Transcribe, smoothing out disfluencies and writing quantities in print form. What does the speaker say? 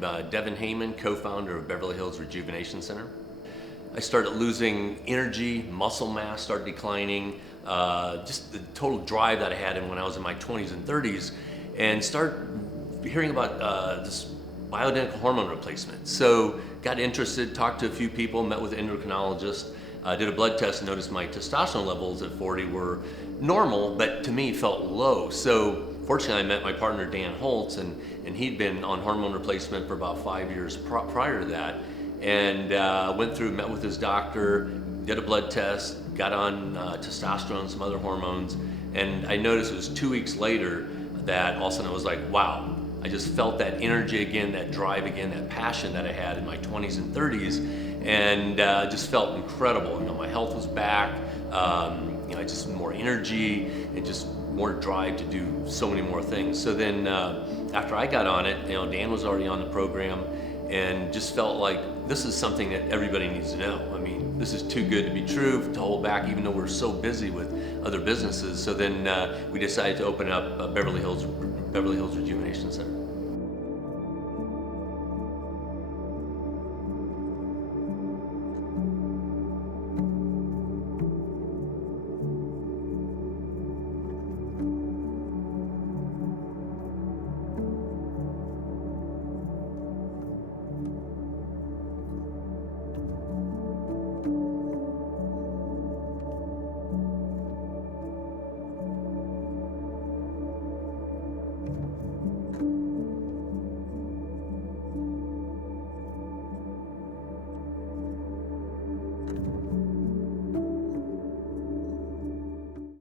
Devin Heyman, co-founder of Beverly Hills Rejuvenation Center. I started losing energy, muscle mass started declining, just the total drive that I had when I was in my 20s and 30s, and started hearing about this bioidentical hormone replacement. So got interested, talked to a few people, met with an endocrinologist, did a blood test, and noticed my testosterone levels at 40 were normal, but to me felt low. So fortunately I met my partner Dan Holtz, and he'd been on hormone replacement for about 5 years prior to that, and went through, met with his doctor, did a blood test, got on testosterone, some other hormones, and I noticed it was 2 weeks later that all of a sudden I was like, wow, I just felt that energy again, that drive again, that passion that I had in my 20s and 30s, and just felt incredible. You know, my health was back, you know, just more energy and just more drive to do so many more things. So then after I got on it, you know, Dan was already on the program, and just felt like this is something that everybody needs to know. I mean, this is too good to be true to hold back, even though we're so busy with other businesses. So then we decided to open up Beverly Hills Rejuvenation Center.